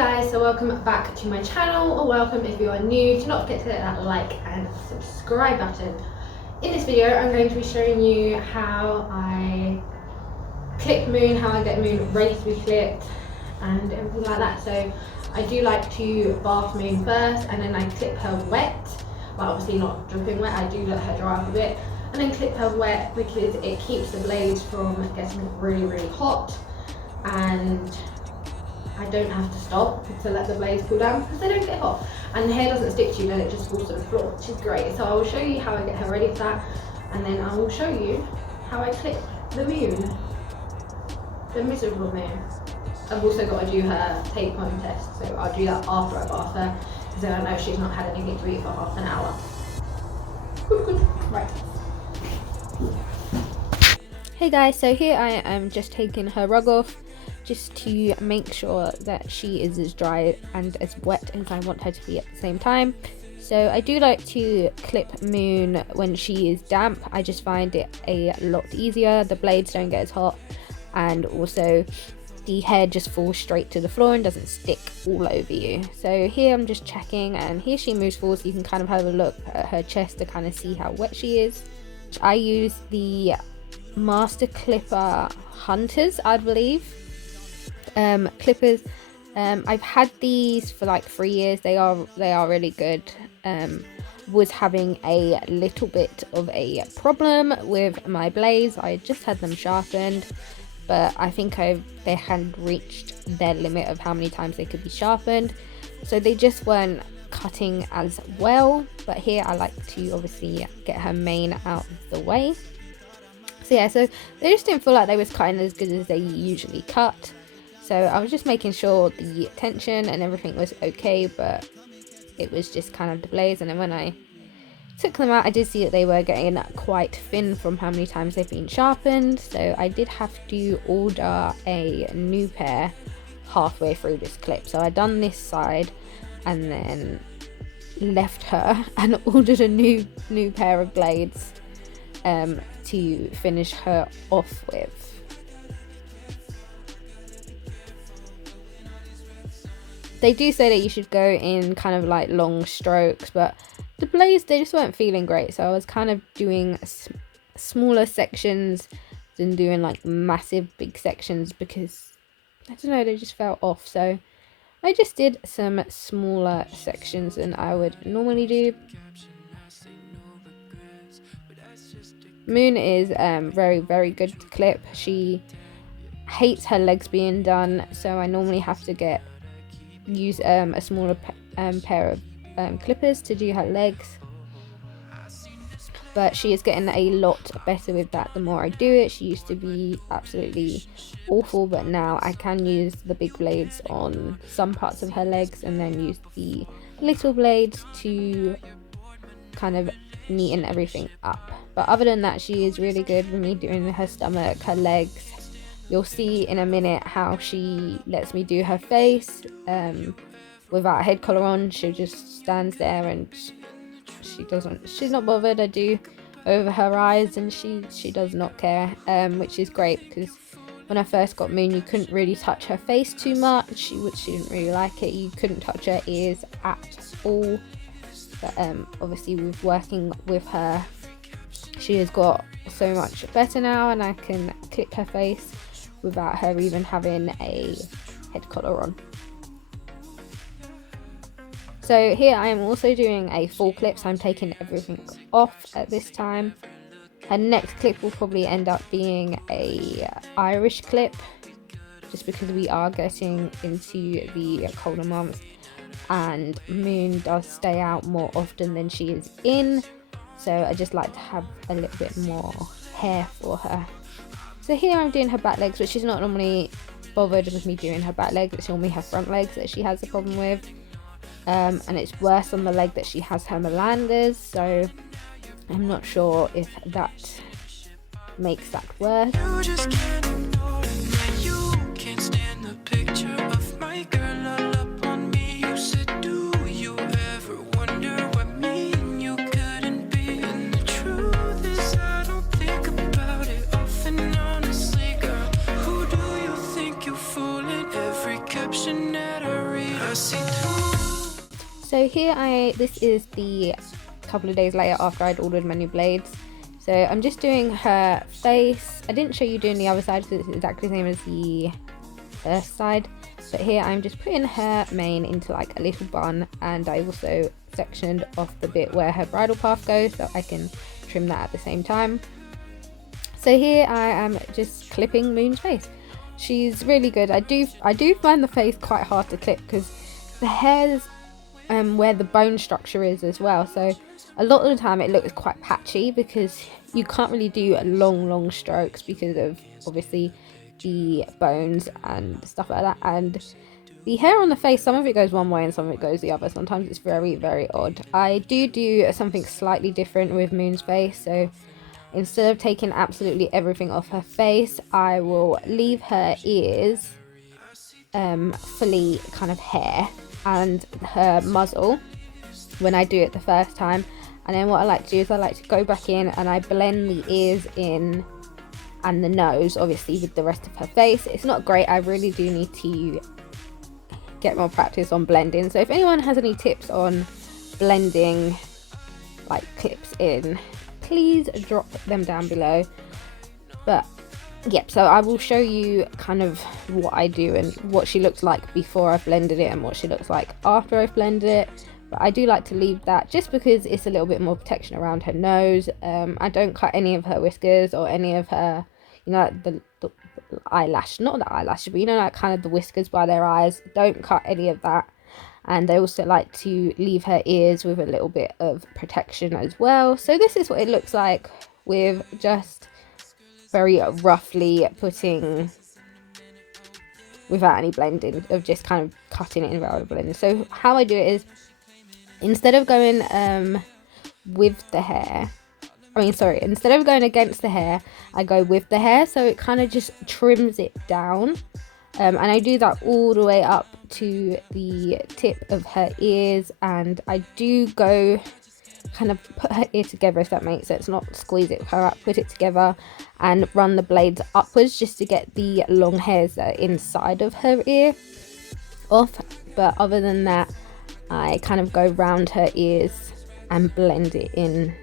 Guys, so welcome back to my channel, or welcome if you are new. Do not forget to hit that like and subscribe button. In this video I'm going to be showing you how I clip Moon, how I get Moon ready to be clipped and everything like that. So I do like to bath Moon first and then I clip her wet, but obviously not dripping wet. I do let her dry up a bit and then clip her wet because it keeps the blades from getting really hot, and I don't have to stop to let the blades cool down because they don't get hot and the hair doesn't stick to you, then it just falls to the floor, which is great. So I will show you how I get her ready for that, and then I will show you how I clip the Moon, the miserable Moon. I've also got to do her tape home test, so I'll do that after I bath her because then I know she's not had anything to eat for half an hour. Good. Right. Hey guys, so here I am just taking her rug off, just to make sure that she is as dry and as wet as I want her to be at the same time. So I do like to clip Moon when she is damp. I just find it a lot easier. The blades don't get as hot, and also the hair just falls straight to the floor and doesn't stick all over you. So here I'm just checking, and here she moves forward so you can kind of have a look at her chest to kind of see how wet she is. I use the Masterclip Hunters, I believe. Clippers. I've had these for like 3 years. They are really good. Was having a little bit of a problem with my blades. I just had them sharpened, but I think they hadn't reached their limit of how many times they could be sharpened, so they just weren't cutting as well. But here I like to obviously get her mane out of the way. So yeah, so they just didn't feel like they was cutting as good as they usually cut. So I was just making sure the tension and everything was okay, but it was just kind of the blades. And then when I took them out, I did see that they were getting quite thin from how many times they've been sharpened. So I did have to order a new pair halfway through this clip. So I done this side and then left her and ordered a new pair of blades to finish her off with. They do say that you should go in kind of like long strokes, but the blades, they just weren't feeling great. So I was kind of doing smaller sections than doing like massive big sections because, I don't know, they just felt off. So I just did some smaller sections than I would normally do. Moon is very good to clip. She hates her legs being done, so I normally have to use a smaller pair of clippers to do her legs, but she is getting a lot better with that the more I do it. She used to be absolutely awful, but now I can use the big blades on some parts of her legs and then use the little blades to kind of neaten everything up. But other than that, she is really good with me doing her stomach, her legs. You'll see in a minute how she lets me do her face without a head collar on. She just stands there and she's not bothered. I do over her eyes and she does not care, which is great because when I first got Moon, you couldn't really touch her face too much. She didn't really like it. You couldn't touch her ears at all. But obviously with working with her, she has got so much better now, and I can clip her face without her even having a head collar on. So here I am also doing a full clip, so I'm taking everything off at this time. Her next clip will probably end up being a Irish clip, just because we are getting into the colder months and Moon does stay out more often than she is in, so I just like to have a little bit more hair for her. So here I'm doing her back legs, which she's not normally bothered with me doing her back legs. It's normally her front legs that she has a problem with, and it's worse on the leg that she has her melanders, so I'm not sure if that makes that worse. You just can't ignore it. You can't stand the picture of my girl all up on me. You said, do you ever wonder what me and you couldn't be? And the truth is I don't think about it often, honestly, girl. Who do you think you're fooling? Every caption that I read So here this is the couple of days later after I'd ordered my new blades. So I'm just doing her face. I didn't show you doing the other side, so it's exactly the same as the first side. But here I'm just putting her mane into like a little bun, and I also sectioned off the bit where her bridle path goes so I can trim that at the same time. So here I am just clipping Moon's face. She's really good. I do find the face quite hard to clip because the hair's where the bone structure is as well, so a lot of the time it looks quite patchy because you can't really do long strokes because of obviously the bones and stuff like that. And the hair on the face, some of it goes one way and some of it goes the other. Sometimes it's very odd. I do something slightly different with Moon's face. So instead of taking absolutely everything off her face, I will leave her ears fully kind of hair, and her muzzle when I do it the first time. And then what I like to do is I like to go back in and I blend the ears in and the nose obviously with the rest of her face. It's not great. I really do need to get more practice on blending, so if anyone has any tips on blending like clips in, please drop them down below. But yep, so I will show you kind of what I do and what she looks like before I've blended it and what she looks like after I've blended it. But I do like to leave that just because it's a little bit more protection around her nose. I don't cut any of her whiskers or any of her, you know, like the eyelash, not the eyelash, but you know, like kind of the whiskers by their eyes. Don't cut any of that. And I also like to leave her ears with a little bit of protection as well. So this is what it looks like with just very roughly putting, without any blending, of just kind of cutting it in without blending. So how I do it is, instead of going with the hair, instead of going against the hair, I go with the hair, so it kind of just trims it down. And I do that all the way up to the tip of her ears, and I do go kind of put her ear together, if that makes sense, not squeeze it her up, put it together and run the blades upwards just to get the long hairs that are inside of her ear off. But other than that, I kind of go round her ears and blend it in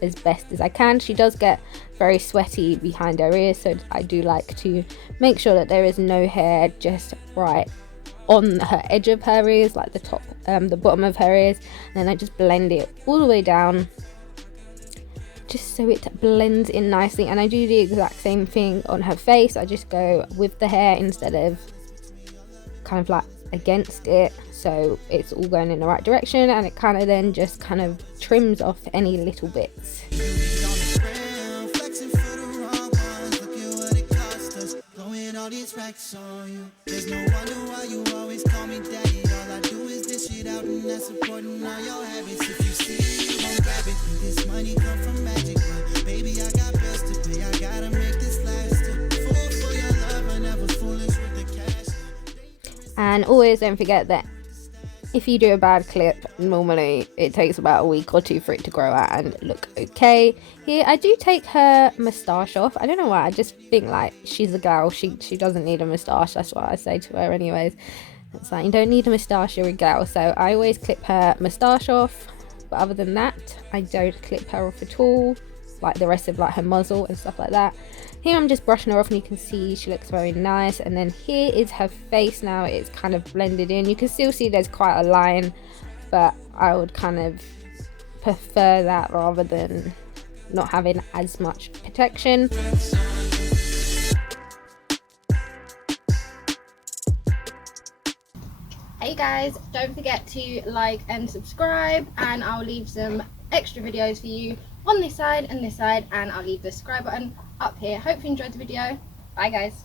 as best as I can. She does get very sweaty behind her ears, so I do like to make sure that there is no hair just right on her edge of her ears, like the top, the bottom of her ears, and then I just blend it all the way down just so it blends in nicely. And I do the exact same thing on her face. I just go with the hair instead of kind of like against it, so it's all going in the right direction, and it kind of then just kind of trims off any little bits. All these racks on you. There's no wonder why you always call me daddy. All I do is dish it out, and that's supporting all your habits. If you see it, you won't grab it. This money come from magic, but baby, I got bills to pay. I gotta make this last. Fool for your love, I never foolish with the cash. And always don't forget that if you do a bad clip, normally it takes about a week or two for it to grow out and look okay. Here I do take her moustache off. I don't know why, I just think like she's a girl, she doesn't need a moustache. That's what I say to her anyways. It's like, you don't need a moustache, you're a girl. So I always clip her moustache off, but other than that I don't clip her off at all, like the rest of like her muzzle and stuff like that. Here I'm just brushing her off and you can see she looks very nice. And then here is her face now. It's kind of blended in. You can still see there's quite a line, but I would kind of prefer that rather than not having as much protection. Hey guys, don't forget to like and subscribe, and I'll leave some extra videos for you on this side and this side, and I'll leave the subscribe button up here. Hope you enjoyed the video. Bye guys.